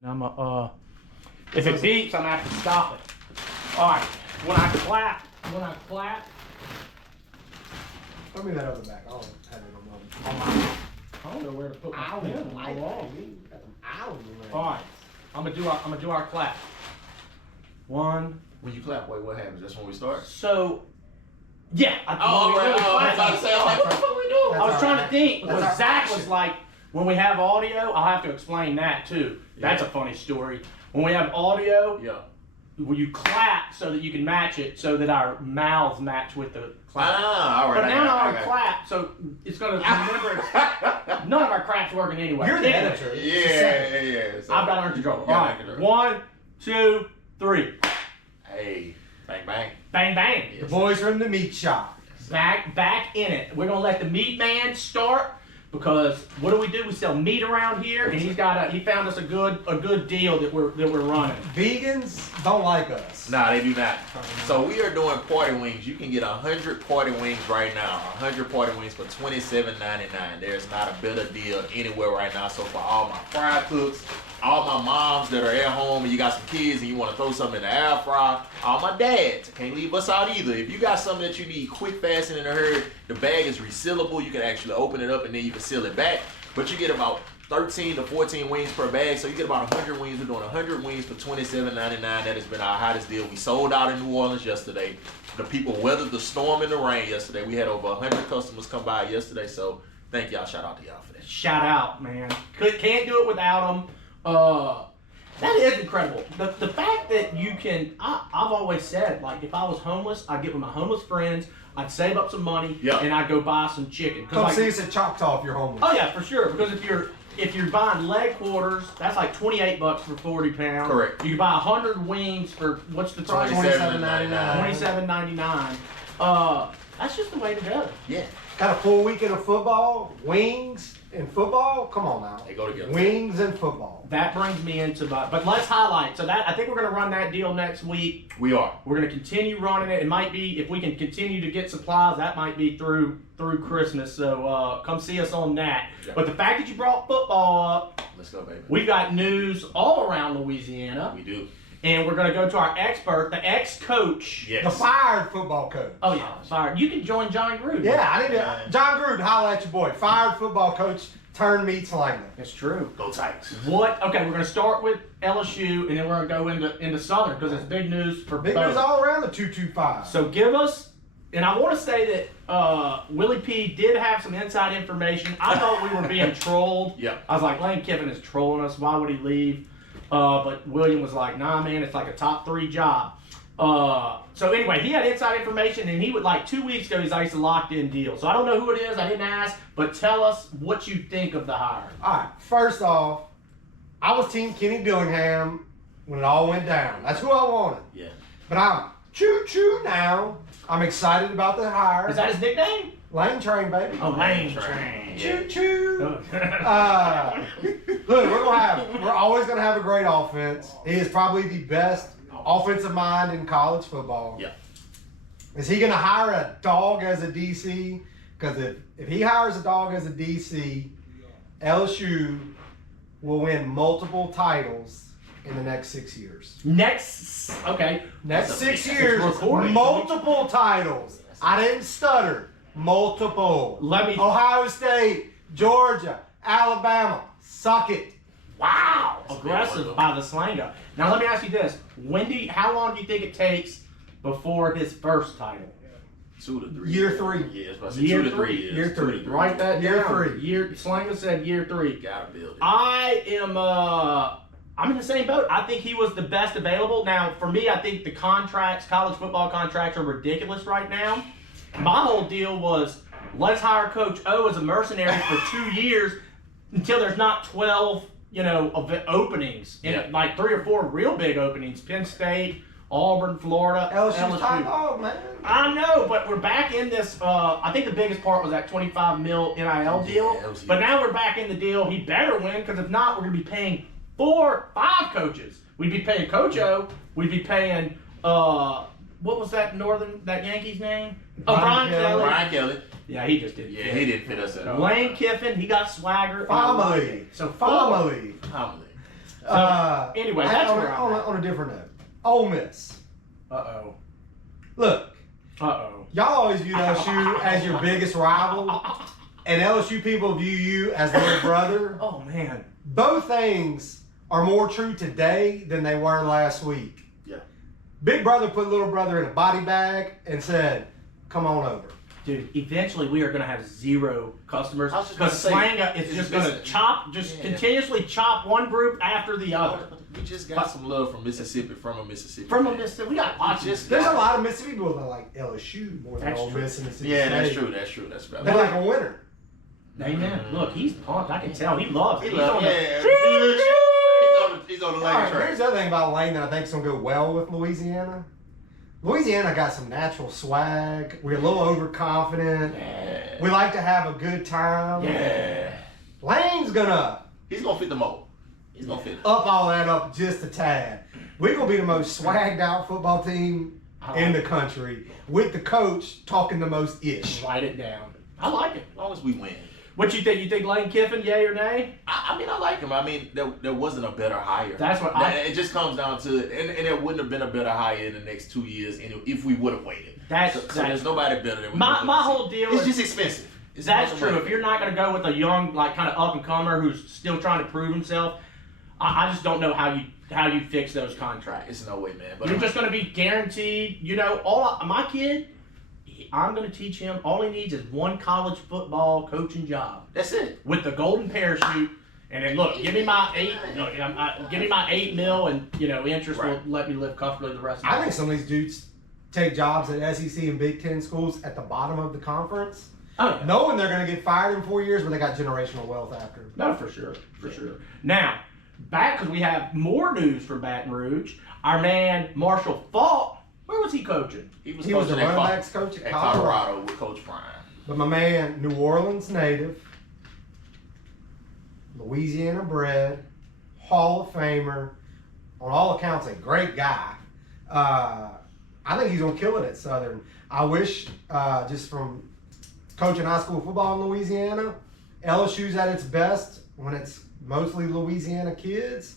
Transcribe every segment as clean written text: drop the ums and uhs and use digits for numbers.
If it beeps, I'm gonna have to stop it. All right, when I clap. Throw me that other back. I'll have it on my. I don't know where to put my pen. Got them owls in there. All right, I'm gonna do our clap. One. When you clap, wait, what happens? That's when we start? So, yeah. I was about to say, I'm like, what the fuck we doing? I was trying to think, because Zach was like, when we have audio, I'll have to explain that too. That's a funny story. When we have audio, will you clap so that you can match it, so that our mouths match with the clap. All right. But now I clap, so it's gonna remember. None of our crap's working anyway. You're the editor. Yeah. So I've got to control. All right, 1, 2, 3. Hey, bang, bang. Bang, bang. Yes. The boys from the meat shop. Back in it. We're gonna let the meat man start, because what do? We sell meat around here, and he found us a good deal that we're running. Vegans don't like us. Nah, they do not. So we are doing party wings. You can get 100 party wings right now. 100 party wings for $27.99. There's not a better deal anywhere right now. So for all my fry cooks, all my moms that are at home and you got some kids and you want to throw something in the air fryer, all my dads, can't leave us out either. If you got something that you need quick, fast, and in a hurry, the bag is resealable. You can actually open it up and then you can seal it back. But you get about 13 to 14 wings per bag, so you get about 100 wings. We're doing 100 wings for $27.99. That has been our hottest deal. We sold out in New Orleans yesterday. The people weathered the storm and the rain yesterday. We had over 100 customers come by yesterday, so thank y'all. Shout out to y'all for that. Shout out, man. Can't do it without them. That is incredible. The fact that you can, I've always said, like, if I was homeless, I'd get with my homeless friends, I'd save up some money, and I'd go buy some chicken. Come see us at Choctaw if you're homeless. Oh yeah, for sure. Because if you're buying leg quarters, that's like $28 for 40 pounds. Correct. You can buy 100 wings for, what's the price? $27.99. $27.99. That's just the way to go. Yeah. Got a full weekend of football, wings and football. Come on now. They go together. Wings and football. That brings me into but let's highlight. So I think we're going to run that deal next week. We are. We're going to continue running it. It might be, if we can continue to get supplies, that might be through Christmas. So come see us on that. Yeah. But the fact that you brought football up, let's go, baby. We've got news all around Louisiana. We do. And we're going to go to our expert, the ex-coach. Yes. The fired football coach. Oh, yeah, fired. You can join John Gruden. Yeah, I need to. John Gruden, holla at your boy. Fired football coach, turned meat slinger. It's true. Go Tigers. What? Okay, we're going to start with LSU, and then we're going to go into Southern, because it's big news for big both. news all around the 225. So give us, and I want to say that Willie P did have some inside information. I thought we were being trolled. Yeah. I was like, Lane Kiffin is trolling us. Why would he leave? But William was like, nah, man, it's like a top 3 job. So anyway, he had inside information, and he would, like 2 weeks ago, he's like, it's a locked in deal. So I don't know who it is, I didn't ask, but tell us what you think of the hire. All right, first off, I was Team Kenny Dillingham when it all went down. That's who I wanted. Yeah. But I'm choo-choo now. I'm excited about the hire. Is that his nickname? Lane Train, baby. Oh, Lane Train. Choo-choo. Look, we're always gonna have a great offense. He is probably the best offensive mind in college football. Yeah. Is he gonna hire a dog as a DC? Because if he hires a dog as a DC, LSU will win multiple titles in the next 6 years. Next 6 years, multiple titles. I didn't stutter. Multiple. Ohio State, Georgia, Alabama. Suck it. Wow. Aggressive by the slanger. Now let me ask you this. How long do you think it takes before his first title? 2 to 3. Year 3. Yeah, it's about to say 2 to 3 years. Year 3. Write that Year down. 3. Slanger said year 3. Gotta build it. I'm in the same boat. I think he was the best available. Now, for me, I think the college football contracts are ridiculous right now. My whole deal was, let's hire Coach O as a mercenary for 2 years until there's not 12, openings. And like 3 or 4 real big openings. Penn State, Auburn, Florida, LSU's top dog, man. I know, but we're back in this. I think the biggest part was that $25 million NIL deal. Yeah, but now we're back in the deal. He better win, because if not, we're going to be paying 4, 5 coaches. We'd be paying Coach O. We'd be paying, what was that Yankees name? Brian Kelly. Brian Kelly. Yeah, he just didn't. Yeah, he didn't fit us at all. Lane Kiffin, he got swagger. Family. So family. Anyway, that's where I'm at. on a different note. Ole Miss. Uh-oh. Look, Uh-oh. y'all always view LSU as your biggest rival, and LSU people view you as their brother. Oh, man. Both things are more true today than they were last week. Yeah. Big brother put little brother in a body bag and said, come on over. Dude, eventually we are going to have 0 customers I was just gonna because say, Slang is just going to continuously chop one group after the other. We just got some love from Mississippi, from a Mississippi. From a fan. Mississippi, we got lots of There's a lot of Mississippi people that like LSU more than That's Ole true. Miss and Mississippi Yeah, State. that's true. That's They valid. like a winner. Amen. Look, he's pumped. I can tell. He loves it. He He's love, on yeah. He's on the All lane right, track. here's the other thing about Lane that I think is going to go well with Louisiana. Louisiana got some natural swag. We're a little overconfident. Yeah. We like to have a good time. Yeah. Lane's going to He's gonna fit the mold. He's gonna fit it. up all that up just a tad. We're going to be the most swagged out football team in the country with the coach talking the most ish. Write it down. I like it. As long as we win. What you think? You think Lane Kiffin, yay or nay? I mean, I like him. I mean, there wasn't a better hire. That's what it just comes down to, and there wouldn't have been a better hire in the next 2 years if we would have waited. So there's nobody better than we. My whole deal It's is just expensive. It's that's not true. money. If you're not going to go with a young, like kind of up and comer who's still trying to prove himself, I just don't know how you fix those contracts. It's no way, man. But You're just going to be guaranteed. You know, my kid, I'm going to teach him. All he needs is one college football coaching job that's it. with the golden parachute. And then look, give me my $8 million, and interest Right. will let me live comfortably the rest of my I life. think some of these dudes take jobs at SEC and Big Ten schools at the bottom of the conference, Oh, yeah. knowing they're going to get fired in 4 years, but they got generational wealth after. No, for sure. Now, back because we have more news from Baton Rouge. Our man Marshall Falk, where was he coaching? He was coaching the at running Col- backs coach at at Colorado. Colorado with Coach Prime. But my man, New Orleans native, Louisiana bred, Hall of Famer, on all accounts a great guy. I think he's gonna kill it at Southern. I wish, just from coaching high school football in Louisiana, LSU's at its best when it's mostly Louisiana kids.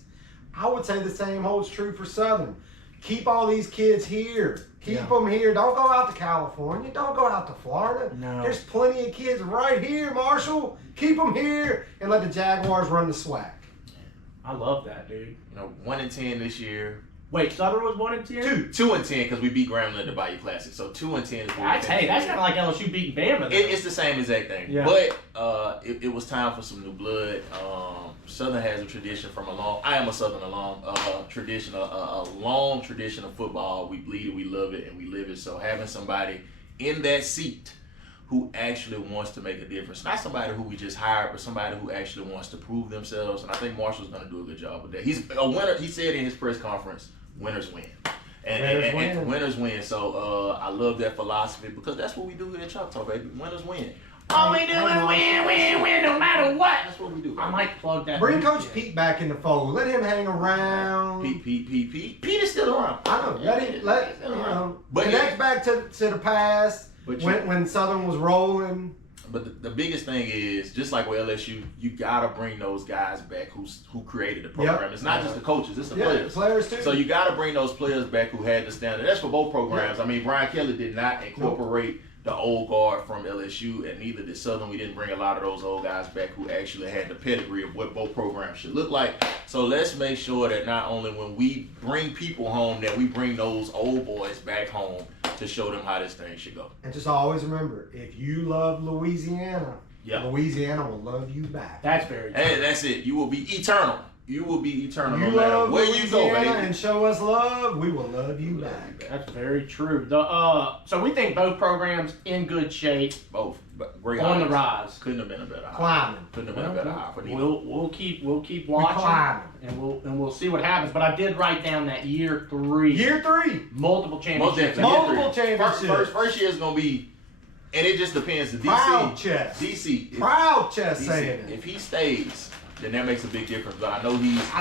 I would say the same holds true for Southern. Keep all these kids here. Keep them here. Don't go out to California. Don't go out to Florida. No. There's plenty of kids right here, Marshall. Keep them here and let the Jaguars run the swag. I love that, dude. 1-10 this year. Wait, Southern was 1-10? 2-10 because we beat Grambling at the Bayou Classic. So 2-10 is what That's kind of like LSU beating Bama. though. It's the same exact thing. Yeah. But it was time for some new blood. Southern has a tradition from a long. I am a Southern alum. Tradition, a long tradition of football. We bleed it, we love it, and we live it. So having somebody in that seat who actually wants to make a difference, not somebody who we just hired, but somebody who actually wants to prove themselves. And I think Marshall's going to do a good job with that. He's a winner. He said in his press conference, "Winners win." And winners win. So I love that philosophy because that's what we do here at Choctaw, baby. Winners win. All we do is win, no matter what. That's what we do. I might plug that. Bring Coach weekend. Pete back in the fold. Let him hang around. Pete is still around. I know. But connect back to the past when Southern was rolling. But the biggest thing is, just like with LSU, you gotta bring those guys back who created the program. Yep. It's not just the coaches, it's the Yeah, players. players too. So you gotta bring those players back who had the standard. That's for both programs. I mean, Brian Kelly did not incorporate the old guard from LSU, and neither did Southern. We didn't bring a lot of those old guys back who actually had the pedigree of what both programs should look like. So let's make sure that not only when we bring people home, that we bring those old boys back home to show them how this thing should go. And just always remember, if you love Louisiana, Yeah. Louisiana will love you back. That's very true. Hey, that's it. You will be eternal. You will be eternal You no matter love where Louisiana you go, baby. and show us love, we will love you back. That's very true. So we think both programs in good shape, Both. But great on the hires. rise. Couldn't have been a better hire. Climbing. Couldn't have been a better hire for neither. We'll keep watching, climbing. and we'll see what happens. But I did write down that year 3, Year 3. multiple championships. Multiple championships. First year is gonna be, and it just depends. The Proud DC, chest. DC, Proud chest DC, saying it. if he stays, then that makes a big difference. But I know I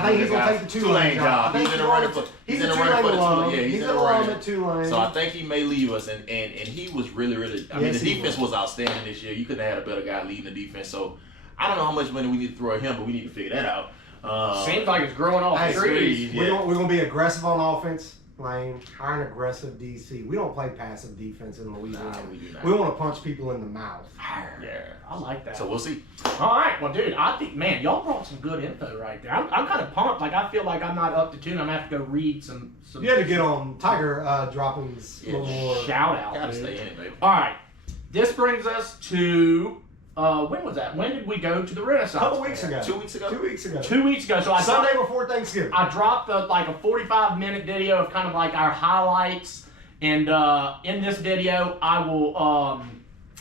think he's going to take the two-lane job. He's in the running for. He's a in the running two-lane for the alum. two. Yeah, he's He's in an the alum running. at Tulane. So I think he may leave us, and he was really. I mean, Yes, the he defense was outstanding this year. You couldn't have had a better guy leading the defense. So I don't know how much money we need to throw at him, but we need to figure that out. Seems like it's growing off Hey, the trees. Yeah. We're gonna be aggressive on offense. Lane, hire an aggressive DC. We don't play passive defense in Louisiana. Nah, we do not. We want to punch people in the mouth. Yeah. I like that. So we'll see. All right, well, dude, I think, man, y'all brought some good info right there. I'm kind of pumped. Like, I feel like I'm not up to tune. I'm gonna have to go read some. You had to get on Tiger droppings a little more. Shout out. Gotta dude. stay in it, baby. All right, this brings us to when was that? When did we go to the Renaissance? A couple weeks ago. 2 weeks ago. 2 weeks ago. 2 weeks ago. So Sunday before Thanksgiving. I dropped like a 45-minute video of kind of like our highlights, and in this video I will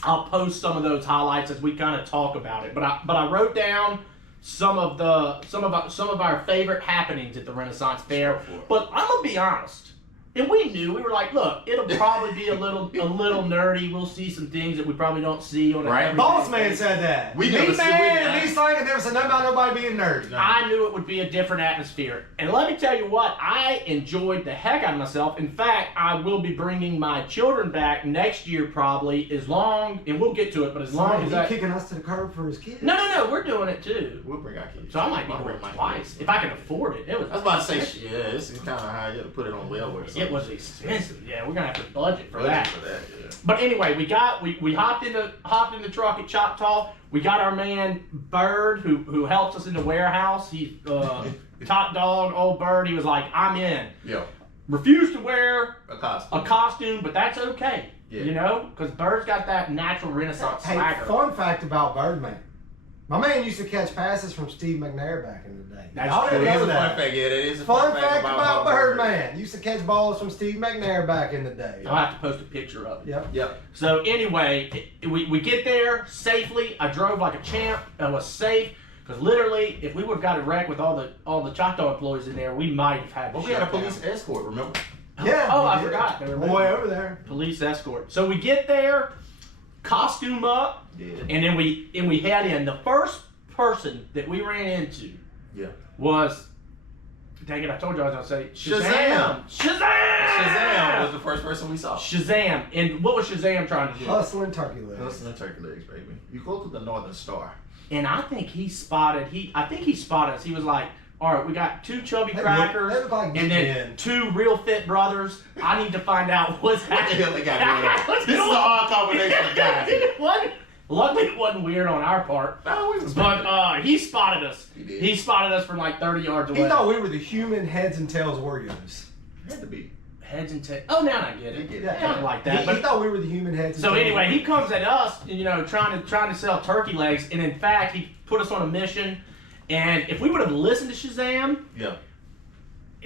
I'll post some of those highlights as we kind of talk about it. But I wrote down some of our favorite happenings at the Renaissance Fair. But I'm gonna be honest. And we knew, we were like, look, it'll probably be a little nerdy. We'll see some things that we probably don't see on Right. everyday Boss man basis. said that. We Me never said man we- and these things never said nothing about nobody being nerdy. I knew it would be a different atmosphere. And let me tell you what, I enjoyed the heck out of myself. In fact, I will be bringing my children back next year probably, as long, and we'll get to it, but as long as He's that... kicking us to the curb for his kids. No, we're doing it too. We'll bring our kids. So I might be I'll doing bring it my twice, kids. if I can afford it. I was about to say, yeah, this is kind of how you have to put it on level or something. It was expensive. Yeah, we're gonna have to budget for Budget that. for that, yeah. But anyway, we hopped in the truck at Choctaw. We got our man Bird who helps us in the warehouse. He's top dog, old Bird. He was like, I'm in. Yeah. Refused to wear A costume. a costume, but that's okay. Yeah. You know, because Bird's got that natural Renaissance Hey, swagger. fun fact about Birdman. My man used to catch passes from Steve McNair back in the day. That's Y'all true. didn't It is know a fun that. fact. Yeah, that is a Fun fact about about Bird. Birdman. Used to catch balls from Steve McNair back in the day. I'll have to post a picture of it. Yep. Yep. So anyway, we get there safely. I drove like a champ. I was safe. Because literally, if we would have got a wreck with all the Choctaw employees in there, we might have had to Well, we had a shut down. police escort, remember? Yeah. Oh, we I did. forgot. They were On the way over there. police escort. So we get there, costume up, Yeah. and then we head in. The first person that we ran into Yeah. was, dang it, I told you I was gonna say Shazam. Shazam. Shazam! Shazam was the first person we saw. Shazam. And what was Shazam trying to do? Hustling turkey legs. Hustling turkey legs, baby. You go to the Northern Star. And I think he spotted us. He was like, all right, we got 2 chubby crackers they look like and meat then men. 2 real fit brothers. I need to find out what's What the hell they got going on? What's This is going an on? odd combination of guys. Luckily, it wasn't weird on our part. No, we was But he spotted us. He did. He spotted us from like 30 yards away. He thought we were the human heads and tails Oreos. had to be. Heads and tails. Oh, now I get it. He Yeah. Something like that. He But thought we were the human heads and so tails. anyway, he comes at us, you know, trying to sell turkey legs, and in fact, he put us on a mission. And if we would have listened to Shazam, Yeah.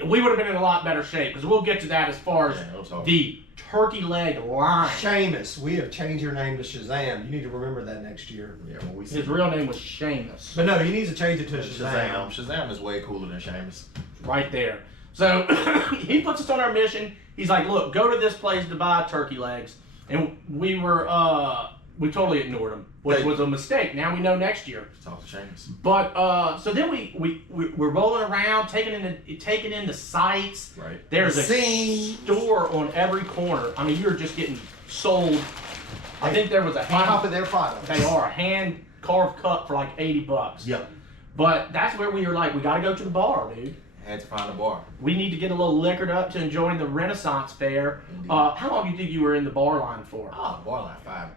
we would have been in a lot better shape, because we'll get to that as far as Yeah, that was hard. the turkey leg line. Seamus, we have changed your name to Shazam. You need to remember that next year. Yeah, when we His real name was Seamus. But no, he needs to change it to Shazam. Shazam. Shazam is way cooler than Seamus. Right there. So he puts us on our mission. He's like, look, go to this place to buy turkey legs. And we totally ignored him, which Hey. was a mistake. Now we know next year. Talk to Seamus. But so then we're rolling around, taking in the sights. Right. There's a Scene. store on every corner. I mean, you're just getting sold. I think there was a On top hand. of their products. They are a hand carved cup for like $80. Yep. But that's where we were like, we got to go to the bar, dude. Had to find a bar. We need to get a little liquored up to enjoy the Renaissance Fair. Indeed. How long do you think you were in the bar line for? Oh, bar like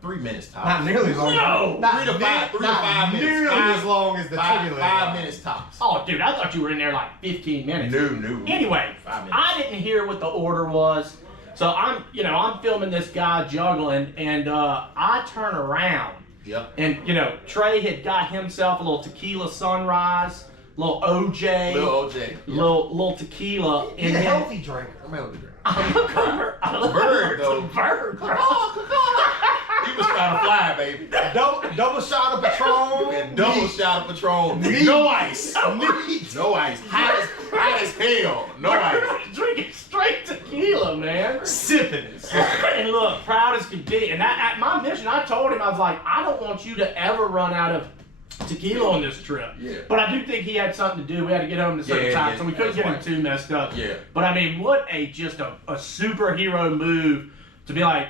3 minutes tops. Not nearly as long. No! Not 3 to 5 3 to not 5 minutes. nearly Five- as long as the turkey five, leg. 5 line. minutes tops. Oh, dude, I thought you were in there like 15 minutes. No. Anyway, 5 minutes. I didn't hear what the order was, so I'm filming this guy juggling, and I turn around, Yep. and Trey had got himself a little tequila sunrise, little OJ, Little OJ. Yep. little tequila, He's and a then healthy drinker. I'm healthy drink. I look over Bird, though. to Bird. He was trying to fly, baby. Double shot of Patron. And double shot of Patron. Neat. No ice. Neat. No ice. Hot as hell. No ice. Drinking straight tequila, man. Sipping it. And look, proud as could be. And at my mission, I told him, I was like, I don't want you to ever run out of tequila on this trip. Yeah. But I do think he had something to do. We had to get home at a certain Yeah, time, yeah, so we couldn't that's get him right. too messed up. Yeah. But I mean, what a superhero move to be like,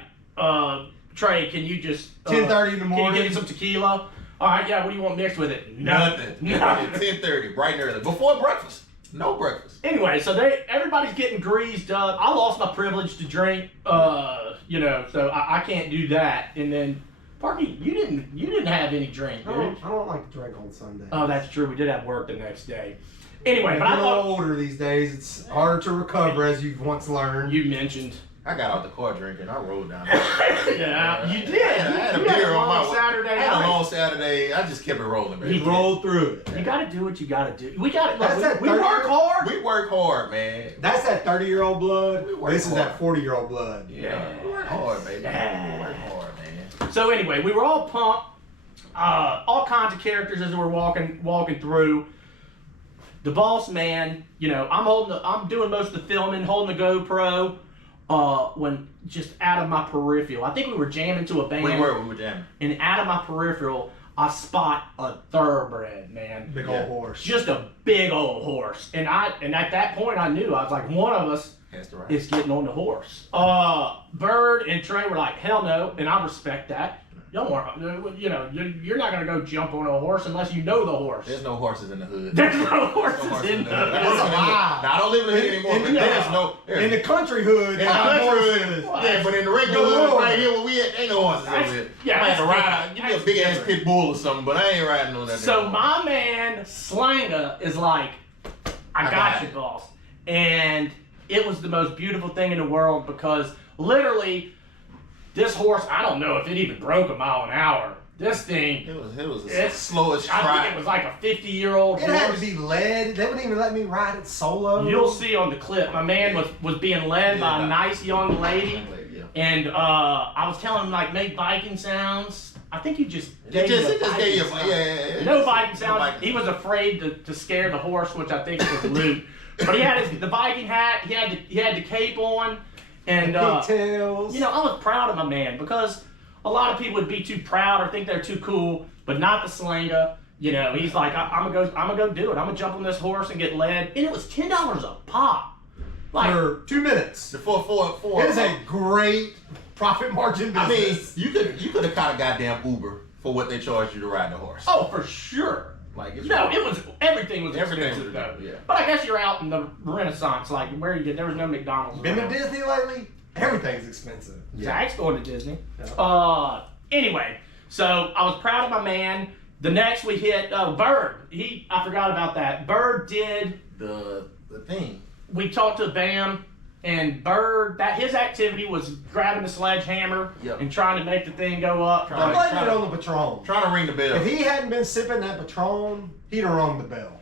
Trey, can you just 10:30 in the Can you morning. give me some tequila? All right, yeah. What do you want mixed with it? Nothing. Nothing. 10:30, bright and early. Before breakfast. No breakfast. Anyway, so everybody's getting greased up. I lost my privilege to drink, you know, so I can't do that. And then, Parky, you didn't have any drink, I dude. don't like to drink on Sunday. Oh, that's true. We did have work the next day. Anyway, When but you I get a thought little older these days, it's harder to recover, as you've once learned. you mentioned. I got out the car drinking. I rolled down. Yeah, you did. I had a You had beer a on long my Saturday I had a night. long Saturday. I just kept it rolling, He man. rolled through it. You got to do what you got to do. We got That's to. that We 30 work hard. We work hard, man. That's that 30-year-old blood. We work This is hard. that 40-year-old blood. Yeah, we work hard, baby. We work hard, man. So anyway, we were all pumped. All kinds of characters as we were walking through. The boss man, you know, I'm doing most of the filming, holding the GoPro. When just out of my peripheral, I think we were jamming to a band. We were jamming. And out of my peripheral, I spot a thoroughbred, man. Big old horse. Just a big old horse. And at that point I knew, I was like, one of us That's the right. is getting on the horse. Bird and Trey were like, hell no, and I respect that. Y'all weren't, you know, you're not gonna go jump on a horse unless you know the horse. There's no horses in the hood. There's no horses in the That's a lie. Now, I don't live in the hood anymore, but there's no. In the country hood, In the country hood, yeah, but in the regular hood right here where we at, ain't no horses over here. Yeah, I might have to that's ride. Give me a different. big ass pit bull or something, but I ain't riding on that. So damn my man Slanga is like, I got you, boss. And it was the most beautiful thing in the world because literally this horse, I don't know if it even broke a mile an hour. This thing, It was the It's- slowest I think it trot. was like a 50-year-old It horse. had to be led. They wouldn't even let me ride it solo. You'll see on the clip, my man was being led by a nice young lady. Yeah. And I was telling him like make biking sounds. I think you just It just gave you, sound. yeah. No biking sounds. biking He was afraid to scare the horse, which I think was Luke. But he had the Viking hat. He had the cape on, and pigtails. you know, I was proud of my man because a lot of people would be too proud or think they're too cool, but not the Slanga. You know, he's like, I'm gonna go do it. I'm gonna jump on this horse and get led, and it was $10 a pop. Like, for 2 minutes. The four. It is a great profit margin I mean, business. you could have kind of goddamn Uber for what they charged you to ride the horse. oh, for sure. Like it's No, it was everything was Everything expensive was- though. yeah. But I guess you're out in the Renaissance, like where you get there was no McDonald's. Been to around. Disney lately? Everything's expensive. Zach's going to Disney. Yeah. Anyway, so I was proud of my man. The next we hit Bird. I forgot about that. Bird did. the thing. We talked to Bam and Bird. That his activity was grabbing the sledgehammer Yep. and trying to make the thing go up. Trying I'm to- blaming it on the Patron. Trying to ring the bell. If he hadn't been sipping that Patron, he'd have rung the bell.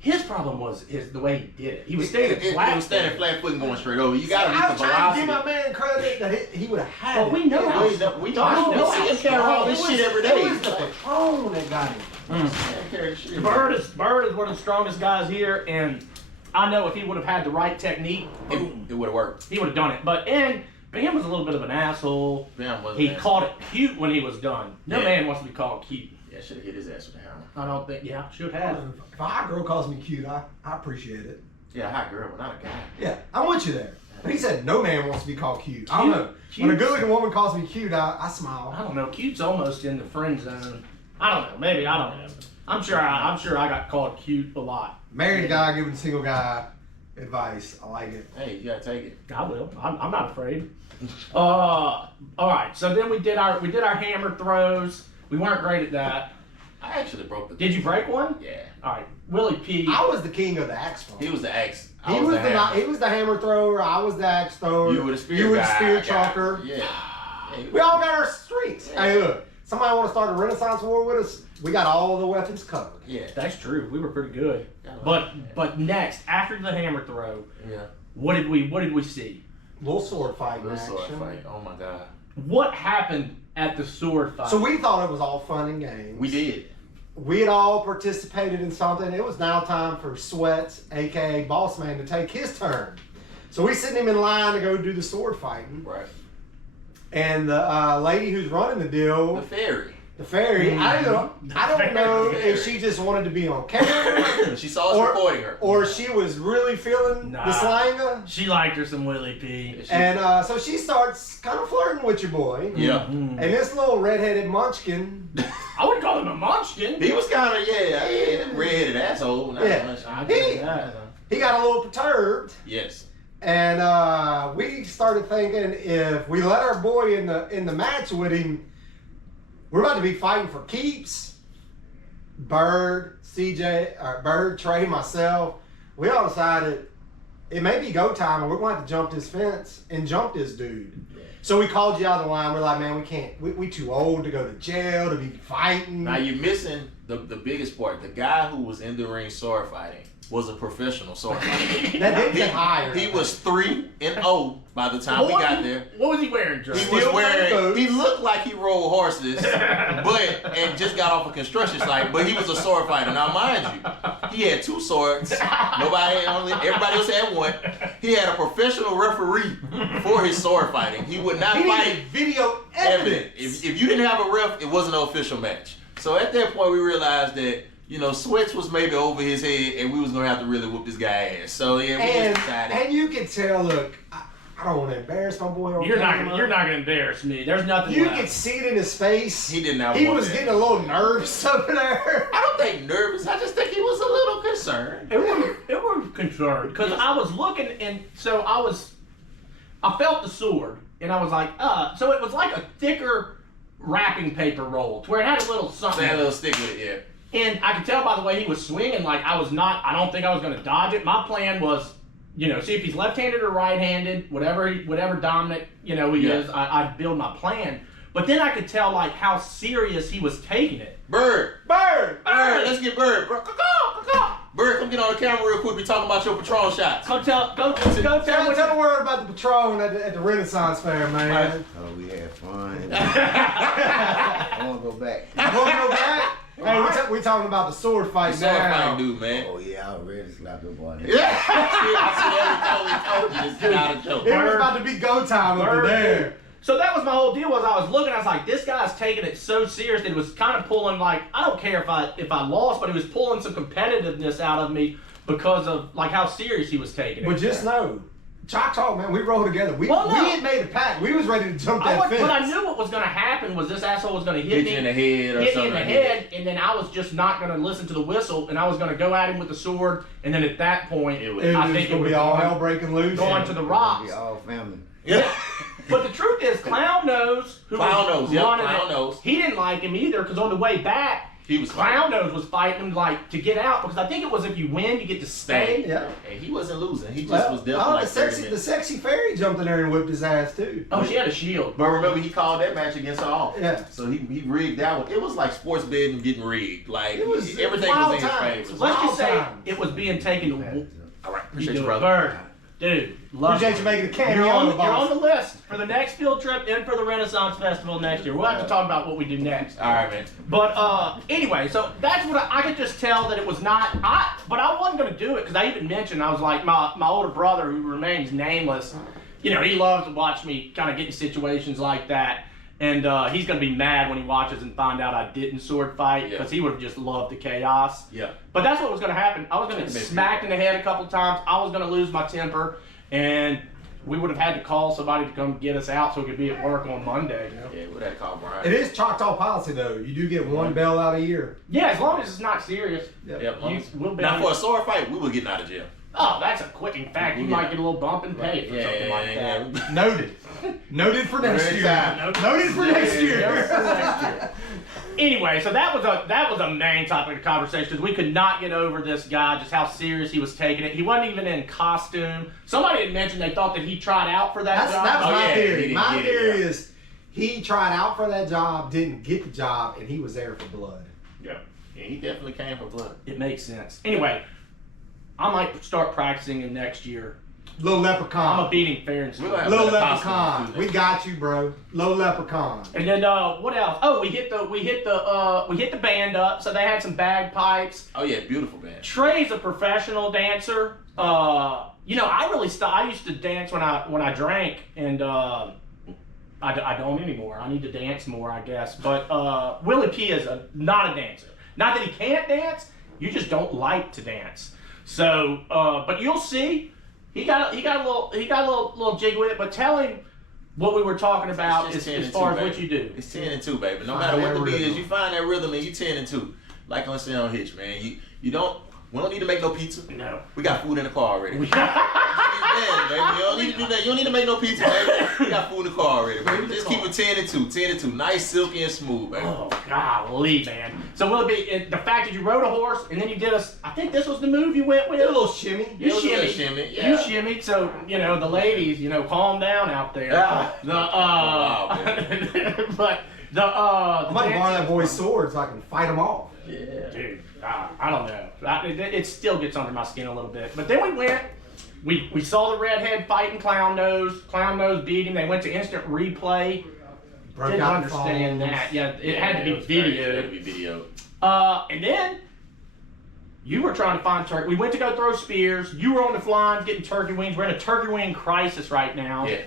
His problem was the way he did it. He was It standing flat. was standing flat foot and going straight over. You gotta I reach was the trying to give velocity. my man credit that he would have had Well, it. we know how. We see him carry all this shit every day. It was the Patron that got him. Bird is one of the strongest guys here, and I know if he would have had the right technique, It would have worked. he would have done it. But Bam was a little bit of an asshole. Bam was He nasty. called it cute when he was done. No Yeah. man wants to be called cute. Yeah, should have hit his ass with a hammer. I don't think. Yeah, should have. If a hot girl calls me cute, I appreciate it. Yeah, a hot girl, but not a guy. Yeah, I'm with you there. But he said no man wants to be called cute. I don't know. When a Cute. good-looking woman calls me cute, I I smile. don't know. Cute's almost in the friend zone. I don't know. Maybe I don't know. I'm sure I got called cute a lot. Married guy giving single guy advice. I like it. Hey, you gotta take it. I will. I'm not afraid. All right. So then we did our hammer throws. We weren't great at that. I actually broke the. Did you break one? Yeah. All right. Willie P. I was the king of the axe throw. He was the axe. He was the hammer thrower. I was the axe thrower. You were the spear You were the guy. spear guy. chalker. Yeah. We all got our streaks. Hey, look. Somebody want to start a Renaissance war with us? We got all the weapons covered. Yeah. That's true. We were pretty good. But next, after the hammer throw, Yeah. what did we see? Little sword fight. Little sword action. fight. Oh my god. What happened at the sword fight? So we thought it was all fun and games. We did. We had all participated in something. It was now time for Sweats, aka Boss Man, to take his turn. So we sent him in line to go do the sword fighting. Right. And the lady who's running the deal, The fairy. The fairy. I don't know if she just wanted to be on camera. She saw us recording her. Or she was really feeling the slanger. She liked her some Willie P. And so she starts kind of flirting with your boy. Yeah. And this little redheaded munchkin. I wouldn't call him a munchkin. He was kind of, redheaded asshole. He got a little perturbed. Yes. And we started thinking if we let our boy in the match with him, we're about to be fighting for keeps. Bird, Trey, myself. We all decided it may be go time and we're going to have to jump this fence and jump this dude. Yeah. So we called you out of the line. We're like, man, we can't. We too old to go to jail, to be fighting. Now you're missing the biggest part. The guy who was in the ring sword fighting was a professional sword fighter. That didn't get hired. He was 3-0 by the time we got there. What was he wearing, Joe? He looked like he rode horses, and just got off a construction site, but he was a sword fighter. Now mind you, he had 2 swords. Everybody else had 1. He had a professional referee for his sword fighting. He would not fight video evidence. If you didn't have a ref, it wasn't an official match. So at that point we realized that Switch was maybe over his head, and we was gonna have to really whoop this guy ass. So yeah, we just decided. And you can tell. Look, I don't want to embarrass my boy. You're not gonna embarrass me. There's nothing. You can see it in his face. He didn't have. He was getting a little nervous over there. I don't think nervous. I just think he was a little concerned. It was concerned because I was looking, and so I felt the sword, and I was like, so it was like a thicker wrapping paper roll, to where it had a little something. Had a little stick with it, yeah. And I could tell by the way he was swinging, like I don't think I was going to dodge it. My plan was, see if he's left-handed or right-handed, whatever dominant, he is, I'd build my plan. But then I could tell, like, how serious he was taking it. Bird, let's get Bird. Bird, come get on the camera real quick. We talking about your Patron shots. Go tell the world about the Patron at the Renaissance Fair, man. Oh, we had fun. I want to go back. You want to go back? Hey, we're talking about the sword fight now. Sword fight dude, man. Oh, yeah, I was ready to slap your boy. Yeah. I see every told you. This is not a joke. It was about to be go time over there. So that was my whole deal. Was I was looking, I was like, this guy's taking it so serious that it was kind of pulling, like, I don't care if I lost, but he was pulling some competitiveness out of me because of like how serious he was taking it. But just know, Choctaw, man, we rolled together. We had made a pact. We was ready to jump that fence. But I knew what was going to happen was this asshole was going to hit me in the head or hit something. me in the head, and then I was just not going to listen to the whistle, and I was going to go at him with the sword, and then at that point, I think it would be all hell breaking loose. Going to the rocks. Be all family. Yeah. But the truth is, Clown knows. Clown knows. He didn't like him either, because on the way back, Clown Nose was fighting him like to get out, because I think it was if you win, you get to stay. Yeah. And he wasn't losing. He just was definitely the sexy fairy jumped in there and whipped his ass too. Oh, she had a shield. But remember, he called that match against her off. Yeah. So he rigged that one. It was like sports betting getting rigged. Like everything was in his favor. Let's just say it was being taken. All right, appreciate you, brother. Bird. Dude, appreciate you making a cameo. You're on the list for the next field trip and for the Renaissance Festival next year. We'll have to talk about what we do next. All right, man. But anyway, so that's what I could just tell that it was not. But I wasn't gonna do it because I even mentioned I was like my older brother who remains nameless. He loves to watch me kind of get in situations like that. And he's going to be mad when he watches and find out I didn't sword fight because he would have just loved the chaos. Yeah. But that's what was going to happen. I was going to get smacked in the head a couple times. I was going to lose my temper. And we would have had to call somebody to come get us out so we could be at work on Monday. Yeah, we would have to call Brian. It is Choctaw policy, though. You do get one bell out a year. Yeah, as long as it's not serious. Yep. Now, for a sword fight, we were getting out of jail. Oh, that's a quick. In fact, you might get a little bump in pay for something like that. Noted. Noted for next year. Noted for next year. Anyway, so that was a main topic of conversation because we could not get over this guy, just how serious he was taking it. He wasn't even in costume. Somebody had mentioned they thought that he tried out for that job. That's my theory. My theory is he tried out for that job, didn't get the job, and he was there for blood. Yeah, he definitely came for blood. It makes sense. Anyway, I might start practicing in next year. Little Leprechaun. I'm a beating fair and stuff. Little Leprechaun. We got you, bro. Little Leprechaun. And then what else? Oh, we hit the band up. So they had some bagpipes. Oh yeah, beautiful band. Trey's a professional dancer. I used to dance when I drank, and I don't anymore. I need to dance more, I guess. But Willie P is not a dancer. Not that he can't dance, you just don't like to dance. So, but you'll see, he got a little jig with it. But tell him what we were talking about as far as what you do. It's 10 and 2, baby. No matter what the beat is, you find that rhythm and you 10 and 2. Like on Sound Hitch, man. We don't need to make no pizza. No. We got food in the car already. Baby. You don't need to do that. You don't need to make no pizza, baby. We got food in the car already, baby. Just keep it 10 and 2. 10 and 2. Nice, silky, and smooth, baby. Oh, golly, man. So will it be the fact that you rode a horse and then you did I think this was the move you went with? A little shimmy. You shimmy. Yeah. You shimmied, so, the ladies, calm down out there. Yeah. But I'm about to borrow that boy's sword so I can fight him off. Yeah. Dude, I don't know. It still gets under my skin a little bit. But then we went. We saw the redhead fighting Clown Nose. Clown Nose beat him. They went to instant replay. Didn't understand that. Yeah, it had to be video. It had to be video. And then you were trying to find turkey. We went to go throw spears. You were on the flying getting turkey wings. We're in a turkey wing crisis right now. Yeah.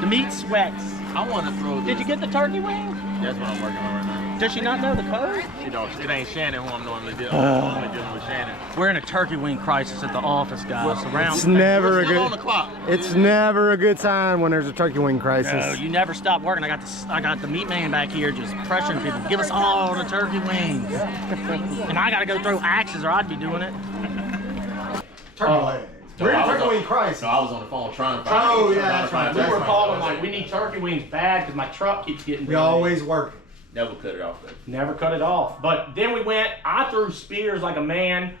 The meat sweats. I want to throw. Did you get the turkey wing? That's what I'm working on right now. Does she not know the code? She don't. It ain't Shannon who I'm normally dealing with. Shannon. We're in a turkey wing crisis at the office, guys. It's never a Still on good. the clock. It's never a good time when there's a turkey wing crisis. No, you never stop working. I got the meat man back here just pressuring people. Give us all the turkey wings. And I got to go throw axes or I'd be doing it. Turkey legs. We're in a turkey wing crisis. No, I was on the phone trying to find. Oh, yeah, that's right. We were calling like, we need turkey wings bad because my truck keeps getting We delayed. always work. Never cut it off. Baby. Never cut it off. But then we went, I threw spears like a man.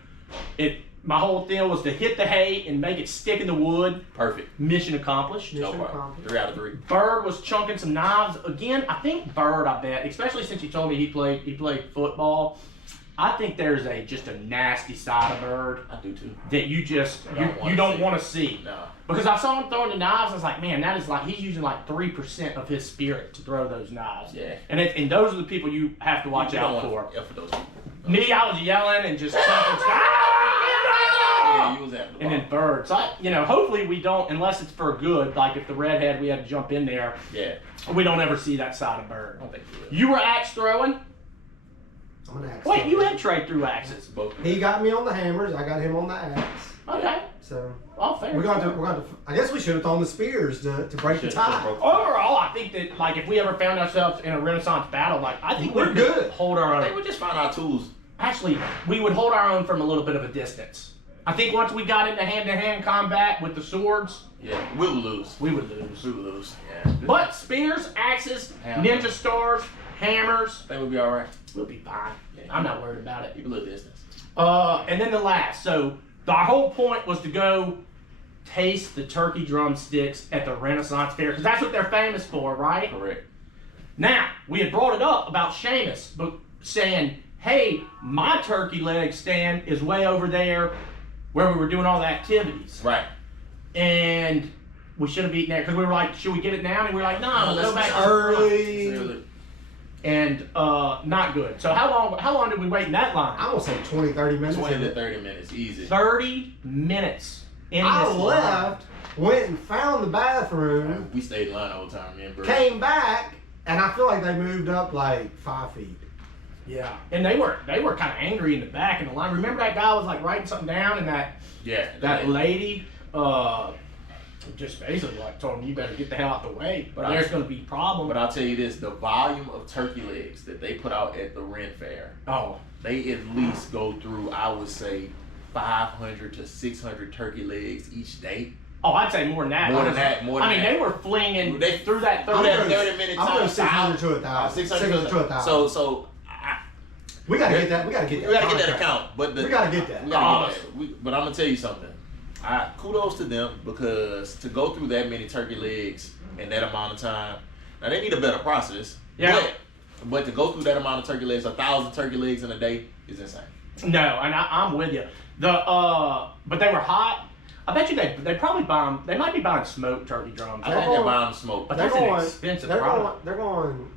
My whole deal was to hit the hay and make it stick in the wood. Perfect. Mission accomplished. No problem. 3 out of 3. Bird was chunking some knives. Again, I think Bird, I bet, especially since you told me he played football, I think there's just a nasty side of Bird. I do too. That you don't want to see. No. Because I saw him throwing the knives, I was like, man, that is like, he's using like 3% of his spirit to throw those knives. Yeah. And those are the people you have to watch out for. Yeah, for those people. Me, I was yelling and just Yeah, you was after the and then Bird. So, hopefully we don't, unless it's for good, like if the redhead, we had to jump in there. Yeah. We don't ever see that side of Bird. I don't think you will. You were axe throwing? I'm an axe. Wait, you had Trey threw axes. Both. He got me on the hammers. I got him on the axe. Okay. So Oh, fair. we're going to. I guess we should have thrown the spears to break the tie. Overall, I think that like if we ever found ourselves in a Renaissance battle, like I think We're we good. could hold our They own. would just find our tools. Actually, we would hold our own from a little bit of a distance. I think once we got into hand-to-hand combat with the swords, Yeah, we would lose. we would lose. We would lose. Yeah. But spears, axes, Hammer. ninja stars, hammers, I think we'll be all right. we'll be fine. Yeah. I'm not worried about it. Keep a little distance. And then the last. So our whole point was to go taste the turkey drumsticks at the Renaissance Fair because that's what they're famous for, right? Correct. Now, we had brought it up about Seamus, but saying, hey, my turkey leg stand is way over there where we were doing all the activities. Right. And we should have eaten there because we were like, should we get it now? And we were like, no, let's go back Early. And not good. So how long did we wait in that line? I'm gonna say 20, 30 minutes. 20 to 30 minutes, easy. 30 minutes in I this left, went and found the bathroom, We stayed in line the whole time, man, bro. came back, and I feel like they moved up like 5 feet. Yeah, and they were kind of angry in the back in the line. Remember that guy was like writing something down, and that lady just basically like told him you better get the hell out the way. But there's going to be problems. But I'll tell you this: the volume of turkey legs that they put out at the Ren Fair, they at least go through, I would say, 500 to 600 turkey legs each day. Oh, I'd say more than that. More than that. I mean, they were flinging through that 30 minutes. I'm going 600 to 1,000. 600 to 1,000. So we gotta get that. We gotta get that. We gotta get that account. But we gotta get that. We gotta get that. But I'm gonna tell you something. Kudos to them because to go through that many turkey legs in that amount of time. Now they need a better process. Yeah. But to go through that amount of turkey legs, 1,000 turkey legs in a day is insane. No, and I'm with you. But they were hot. I bet you they probably they might be buying smoked turkey drums. I think they're buying smoke. But that's an expensive product. They're going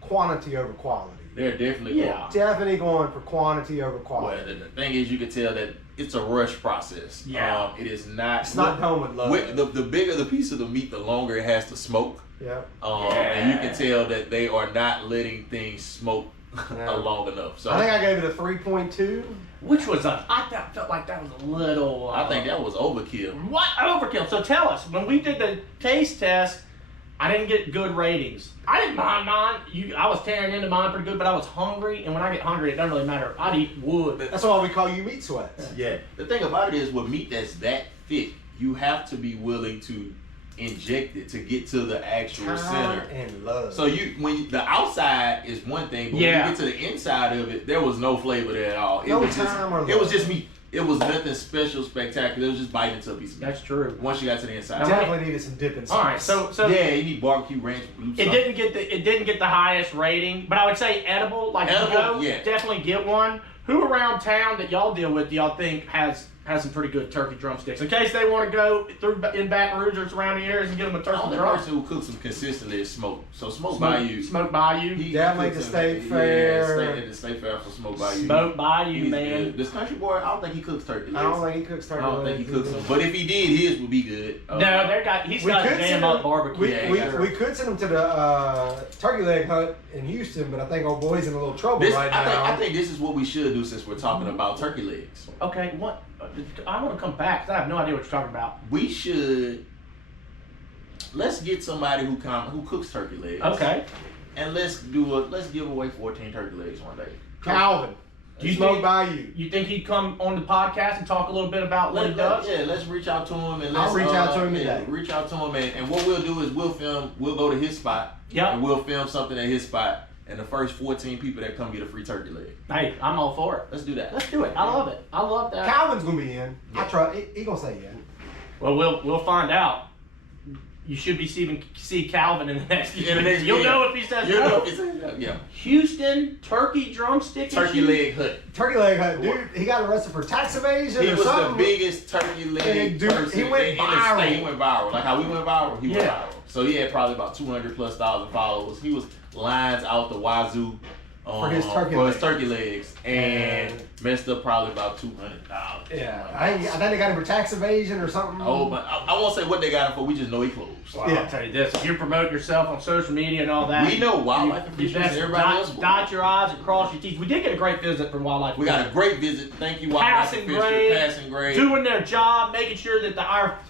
quantity over quality. They're definitely Definitely going for quantity over quality. Well, the thing is, you can tell that it's a rush process. Yeah. It is not. It's not done with love. The bigger the piece of the meat, the longer it has to smoke. Yeah. And you can tell that they are not letting things smoke No. long enough. So I think I gave it a 3.2. Which was felt like that was a little. I think that was overkill. What overkill? So tell us, when we did the taste test, I didn't get good ratings. I didn't mind mine. I was tearing into mine pretty good, but I was hungry, and when I get hungry, it doesn't really matter. I'd eat wood. That's why we call you meat sweats. Yeah. The thing about it is, with meat that's that thick, you have to be willing to inject it to get to the actual center. And love. So the outside is one thing, but when you get to the inside of it, there was no flavor there at all. It was just meat. It was nothing special, spectacular. It was just biting into a piece of meat. That's true. Once you got to the inside. Definitely needed some dipping sauce. All right, so yeah, you need barbecue ranch blue sauce. it didn't get the highest rating, but I would say edible. Like Edible, you go, definitely get one. Who around town that y'all deal with do y'all think has some pretty good turkey drumsticks? In case they want to go through in Baton Rouge or surrounding areas and get them a turkey The drum. person who cooks them consistently is Smoke. So Smoke Bayou. Smoke Bayou. Definitely the State Fair. Yeah, the State Fair for Smoke Bayou. Smoke Bayou, He's man. good. This country boy, I don't think he cooks turkey legs. I don't think he cooks turkey I don't legs. think he cooks them. But if he did, his would be good. He's got a damn up barbecue. We could send him to the turkey leg hut in Houston, but I think old boy's in a little trouble right now. I think this is what we should do since we're talking about turkey legs. Okay, what? I want to come back because I have no idea what you're talking about. Let's get somebody who cooks turkey legs. Okay. And let's give away 14 turkey legs one day. Calvin. Smoke Bayou. You think he'd come on the podcast and talk a little bit about what he does? Yeah, let's reach out to him and I'll reach out to him today. Reach out to him and what we'll do is we'll go to his spot. Yep. And we'll film something at his spot. And the first 14 people that come get a free turkey leg. Hey, I'm all for it. Let's do that. Let's do it. I love it. I love that. Calvin's gonna be in. Yeah. I try. He gonna say yeah. Well, we'll find out. You should be see Calvin in the next few Yeah, minutes. You'll know if he says You'll no. know if he says no. Yeah. Houston turkey drumstick. Turkey leg hut. Turkey leg hut, dude. He got arrested for tax evasion He or was something. the biggest turkey leg Dude, person he went in the viral. state. He went viral. Like how we went viral, he went Yeah. viral. So he had probably about 200,000+ followers. He was lines out the wazoo For his turkey legs and messed up probably about 200,000. Yeah, I think they got him for tax evasion or something. Oh, but I won't say what they got him for. We just know he closed. Well, I'll tell you this: if you're promoting yourself on social media and all that, We know Wildlife and you Fisheries. best Everybody else. dot your I's and cross your T's. We did get a great visit from Wildlife. We got a great visit. Thank you, Wildlife and Fisheries. Passing grade. Doing their job, making sure that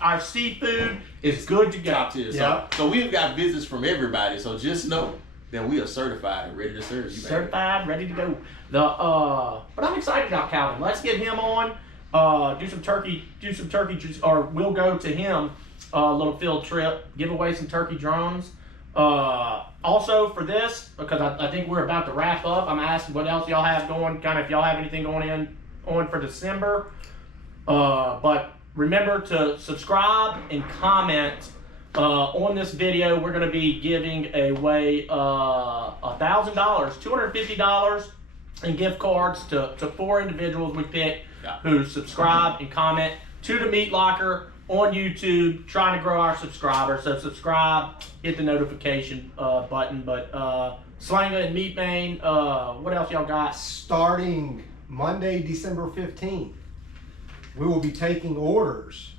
our seafood is good to go. Top tier. Yeah. So we've got visits from everybody. So just know that we are certified and ready to serve you. Certified, ready to go. But I'm excited about Calvin. Let's get him on. Do some turkey juice, or we'll go to him a little field trip. Give away some turkey drums. Also for this, because I think we're about to wrap up. I'm asking what else y'all have going. Kind of if y'all have anything on for December. But remember to subscribe and comment. On this video, we're going to be giving away $1,000, $250 in gift cards to 4 individuals we pick who subscribe and comment to the Meat Locker on YouTube, trying to grow our subscribers. So subscribe, hit the notification button. But Slanga and Meat Bane, what else y'all got? Starting Monday, December 15th, we will be taking orders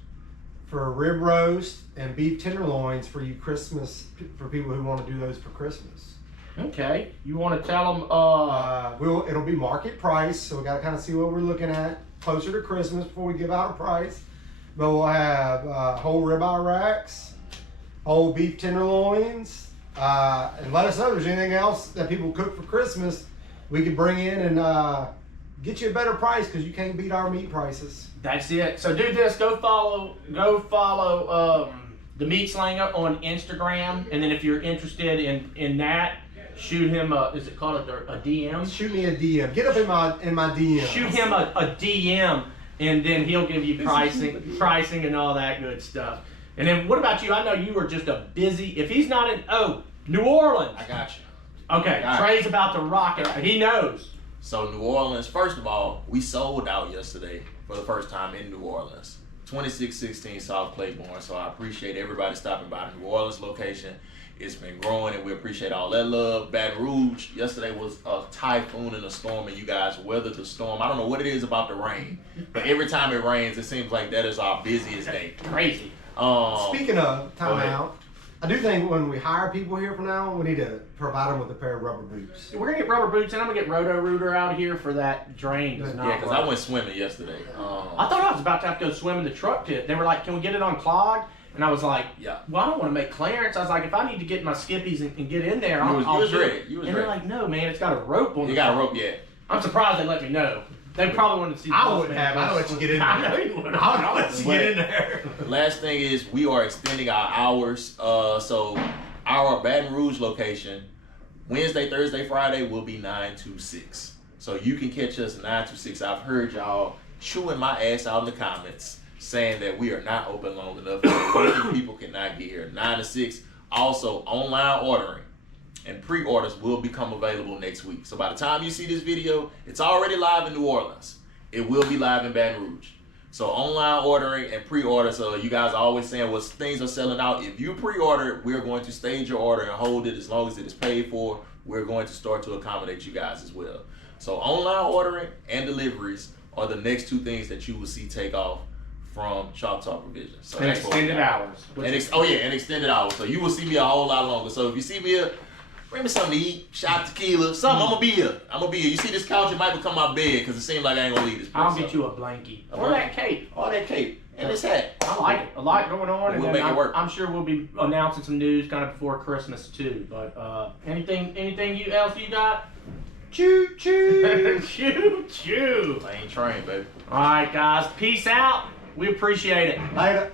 for a rib roast and beef tenderloins for you Christmas, for people who want to do those for Christmas. Okay, you want to tell them? It'll be market price, so we got to kind of see what we're looking at closer to Christmas before we give out a price. But we'll have whole ribeye racks, whole beef tenderloins, and let us know if there's anything else that people cook for Christmas we could bring in and get you a better price, because you can't beat our meat prices. That's it. So do this. Go follow the Meat Slanger on Instagram, and then if you're interested in that, shoot him is it called a DM? Shoot me a DM. Get up in my DM. Shoot him a DM, and then he'll give you pricing and all that good stuff. And then what about you? I know you are just a busy. If he's not in New Orleans. I got you. Okay, All right. Trey's about to rock it. He knows. So New Orleans, first of all, we sold out yesterday for the first time in New Orleans. 2616 South Claiborne. So I appreciate everybody stopping by the New Orleans location. It's been growing and we appreciate all that love. Baton Rouge, yesterday was a typhoon and a storm and you guys weathered the storm. I don't know what it is about the rain, but every time it rains, it seems like that is our busiest day. Crazy. Speaking of Go ahead. timeout, I do think when we hire people here from now on, we need to provide them with a pair of rubber boots. We're gonna get rubber boots, and I'm gonna get Roto-Rooter out here for that drain. Does not Yeah, because work. I went swimming yesterday. I thought I was about to have to go swim in the truck pit. They were like, "Can we get it unclogged?" And I was like, Yeah. "Well, I don't want to make clearance." I was like, "If I need to get my skippies and get in there, You I'll was do ready. it." You was and they're ready. like, "No, man, it's got a rope on You the got a top." rope yet? I'm surprised they let me know. They probably wanted to see. the I boss wouldn't man have. I know first. what you get in I there. know you would. I'll let you get in there. The last thing is we are extending our hours. So our Baton Rouge location, Wednesday, Thursday, Friday will be 9 to 6. So you can catch us 9 to 6. I've heard y'all chewing my ass out in the comments saying that we are not open long enough. Working people cannot get here. 9 to 6. Also, online ordering and pre-orders will become available next week. So by the time you see this video, it's already live in New Orleans. It will be live in Baton Rouge. So online ordering and pre-orders, you guys are always saying, well, things are selling out. If you pre-order, we're going to stage your order and hold it as long as it is paid for. We're going to start to accommodate you guys as well. So online ordering and deliveries are the next two things that you will see take off from Choctaw Provisions. So And that's what we extended got. hours. And extended hours. So you will see me a whole lot longer. So if you see me here, bring me something to eat, shot tequila, something. I'm gonna be here. You see this couch, it might become my bed because it seems like I ain't gonna leave this place. I'll get you a blankie or that cape. All that cape and this hat. I like it. A lot going on, and We'll then make it work. I'm sure we'll be announcing some news kind of before Christmas too. But anything else you got? Choo choo. Choo choo. I ain't trained, baby. All right, guys. Peace out. We appreciate it. Later.